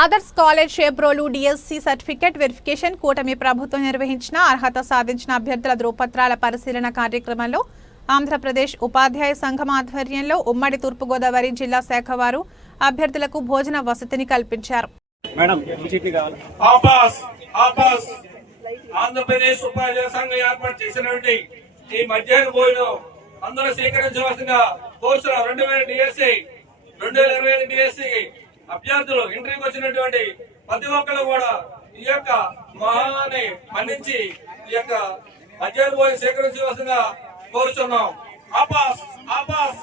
Adarsh college Chebrolu DSC certificate verification కూటమి ప్రభుత్వం నిర్వహించిన అర్హత సాధించిన అభ్యర్థుల ధృవపత్రాల పరిశీలన కార్యక్రమంలో ఆంధ్రప్రదేశ్ ఉపాధ్యాయ సంఘం ఆధ్వర్యంలో ఉమ్మడి తూర్పుగోదావరి జిల్లా శాఖ వారు అభ్యర్థులకు భోజన వసతిని కల్పించారు. మేడం చీటీ కావాలి. ఆపాస్ ఆపాస్. ఆంధ్రప్రదేశ్ ఉపాధ్యాయ సంఘం ఏర్పాటు చేసినటువంటి ఈ మధ్యాహ్న భోజనం అందరూ రెండు వేల డిఎస్సి రెండు వేల ఇరవై ఐదు డిఎస్సి అభ్యర్థులు ఇంటర్వ్యూకి వచ్చినటువంటి ప్రతి ఒక్కరు కూడా ఈ యొక్క మహాన్ని మన్నించి ఈ యొక్క మధ్యాహ్న భోజనం స్వీకరించవలసిందిగా కోరుతున్నాం ఆపాస్ ఆపాస్.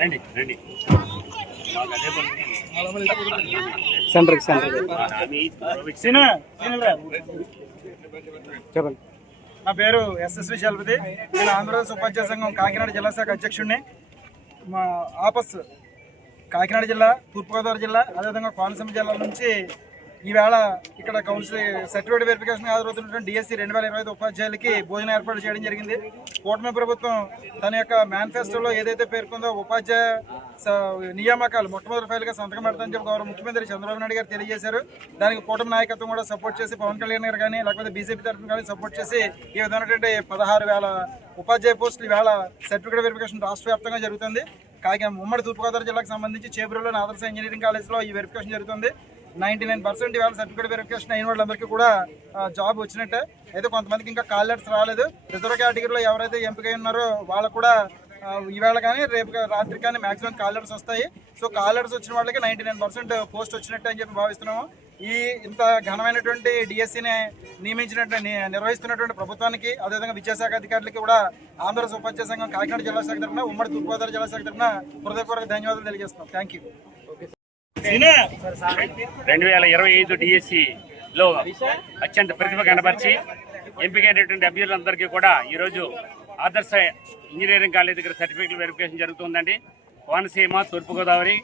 రండి రండి సెంటర్ సెంటర్ చెప్పండి. నా పేరు ఎస్ఎస్వి చలపతి నేను ఆంధ్రప్రదేశ్ ఉపాధ్యాయ సంఘం కాకినాడ జిల్లా శాఖ అధ్యక్షుడిని. మా ఆపస్ కాకినాడ జిల్లా తూర్పుగోదావరి జిల్లా అదేవిధంగా కోనసీమ జిల్లా నుంచి ఈవేళ ఇక్కడ కౌన్సిల్ సర్టిఫికేట్ వెరిఫికేషన్ హాజరవుతున్నటువంటి డిఎస్సి రెండు వేల ఇరవై ఐదు ఉపాధ్యాయులకి భోజనం ఏర్పాటు చేయడం జరిగింది. కూటమి ప్రభుత్వం తన యొక్క మేనిఫెస్టోలో ఏదైతే పేర్కొందో ఉపాధ్యాయ స- నియామకాలు మొట్టమొదటి ఫైల్గా సంతకం పెడతామని చెప్పి గౌరవ ముఖ్యమంత్రి చంద్రబాబు నాయుడు గారు తెలియజేశారు. దానికి కూటమి నాయకత్వం కూడా సపోర్ట్ చేసి పవన్ కళ్యాణ్ గారు కానీ లేకపోతే బీజేపీ తరఫున కానీ సపోర్ట్ చేసి ఈ విధమైనటువంటి పదహారు వేల ఉపాధ్యాయ పోస్టులు ఈవేళ సర్టిఫికేట్ వెరిఫికేషన్ రాష్ట్ర వ్యాప్తంగా జరుగుతుంది. కాగా ఉమ్మడి తూర్పుగోదావరి జిల్లాకు సంబంధించి చేబ్రోలోని ఆదర్శ ఇంజనీరింగ్ కాలేజ్లో ఈ వెరిఫికేషన్ జరుగుతుంది. నైంటీ నైన్ పర్సెంట్ ఇవాళ సర్టిఫికేట్ వెరిఫికేషన్ అయిన వాళ్ళందరికీ కూడా జాబ్ వచ్చినట్టే. అయితే కొంతమందికి ఇంకా కాల్ లెటర్స్ రాలేదు. రిజర్వ్ కేటగిరీలో ఎవరైతే ఎంపిక ఉన్నారో వాళ్ళకు కూడా ఈవేళ కానీ రేపు రాత్రి కానీ మాక్సిమం కాల్ లెటర్స్ వస్తాయి. సో కాల్ లెటర్స్ వచ్చిన వాళ్ళకి నైంటీ నైన్ పర్సెంట్ పోస్ట్ వచ్చినట్టు అని చెప్పి భావిస్తున్నాము. ఈ ఇంత ఘనమైనటువంటి డిఎస్సిని నియమించినట్టు ని- నిర్వహిస్తున్నటువంటి ప్రభుత్వానికి అదేవిధంగా విద్యాశాఖ అధికారులకి కూడా ఆంధ్ర ఉపాధ్యాయ సంఘం కాకినాడ జిల్లా శాఖ తరఫున ఉమ్మడి తూర్పుగోదావరి జిల్లా శాఖ తరఫున హృదయపూర్వక ధన్యవాదాలు తెలియజేస్తున్నాం. థ్యాంక్ యూ రెండు వేల ఇరవై ఐదు డిఎస్సిలో అత్యంత ప్రతిభ కనబరిచి ఎంపికైనటువంటి అభ్యర్థులందరికీ కూడా ఈరోజు ఆదర్శ ఇంజనీరింగ్ కాలేజ్ దగ్గర సర్టిఫికేట్ వెరిఫికేషన్ జరుగుతుందండి. కోనసీమ తూర్పుగోదావరి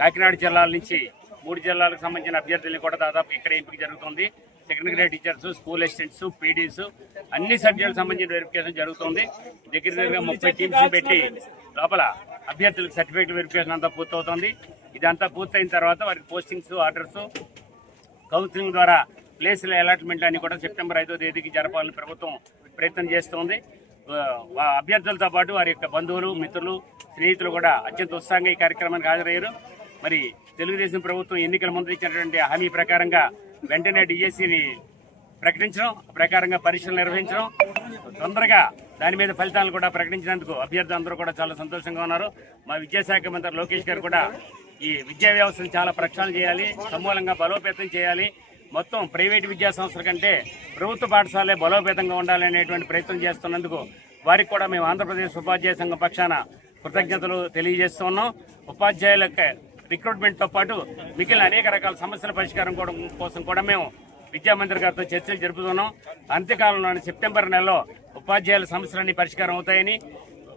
కాకినాడ జిల్లాల నుంచి మూడు జిల్లాలకు సంబంధించిన అభ్యర్థుల్ని కూడా దాదాపు ఇక్కడ ఎంపిక జరుగుతుంది. Second grade teachers school assistants PDs అన్ని సబ్జెక్టులకు సంబంధించిన వెరిఫికేషన్ జరుగుతుంది. దగ్గర దగ్గర ముప్పై టీమ్స్ పెట్టి లోపల అభ్యర్థులకు సర్టిఫికేట్ వెరిఫికేషన్ అంతా పూర్తవుతుంది. ఇదంతా పూర్తయిన తర్వాత వారికి పోస్టింగ్స్ ఆర్డర్స్ కౌన్సిలింగ్ ద్వారా ప్లేసుల అలాట్మెంట్ అని కూడా సెప్టెంబర్ ఐదో తేదీకి జరపాలని ప్రభుత్వం ప్రయత్నం చేస్తోంది. అభ్యర్థులతో పాటు వారి యొక్క బంధువులు మిత్రులు స్నేహితులు కూడా అత్యంత ఉత్సాహంగా ఈ కార్యక్రమానికి హాజరయ్యారు. మరి తెలుగుదేశం ప్రభుత్వం ఎన్నికల ముందు ఇచ్చినటువంటి హామీ ప్రకారంగా వెంటనే డిఎస్సిని ప్రకటించడం ప్రకారంగా పరీక్షలు నిర్వహించడం తొందరగా దాని మీద ఫలితాలను కూడా ప్రకటించినందుకు అభ్యర్థులందరూ కూడా చాలా సంతోషంగా ఉన్నారు. మా విద్యాశాఖ మంత్రి లోకేష్ గారు కూడా ఈ విద్యా వ్యవస్థను చాలా ప్రక్షాళన చేయాలి సమూలంగా బలోపేతం చేయాలి. మొత్తం ప్రైవేట్ విద్యా సంస్థల కంటే ప్రభుత్వ పాఠశాలే బలోపేతంగా ఉండాలనేటువంటి ప్రయత్నం చేస్తున్నందుకు వారికి కూడా మేము ఆంధ్రప్రదేశ్ ఉపాధ్యాయ సంఘం పక్షాన కృతజ్ఞతలు తెలియజేస్తున్నాం ఉపాధ్యాయుల రిక్రూట్మెంట్తో పాటు మిగిలిన అనేక రకాల సమస్యల పరిష్కారం కోసం కూడా మేము విద్యామంత్రి గారితో చర్చలు జరుపుతున్నాం. అంత్యకాలంలోని సెప్టెంబర్ నెలలో ఉపాధ్యాయుల సమస్యలన్నీ పరిష్కారం అవుతాయని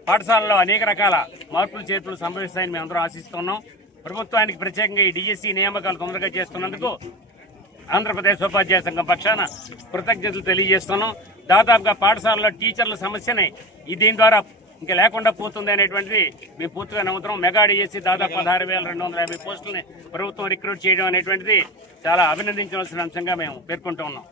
పాఠశాలలో అనేక రకాల మార్పులు చేతులు సంభవిస్తాయని మేము ఆశిస్తున్నాం. ప్రభుత్వానికి ప్రత్యేకంగా ఈ డిఎస్సి నియామకాలు తొందరగా చేస్తున్నందుకు ఆంధ్రప్రదేశ్ ఉపాధ్యాయ సంఘం పక్షాన కృతజ్ఞతలు తెలియజేస్తున్నాం. దాదాపుగా పాఠశాలలో టీచర్ల సమస్యని దీని ద్వారా ఇంకా లేకుండా పోతుంది అనేటువంటిది మేము పూర్తిగా నమ్ముతున్నాం. మెగా డిఎస్సి దాదాపు పదహారు వేల రెండు వందల యాభై పోస్టులని ప్రభుత్వం రిక్రూట్ చేయడం అనేటువంటిది చాలా అభినందించవలసిన అంశంగా మేము పేర్కొంటూ ఉన్నాం.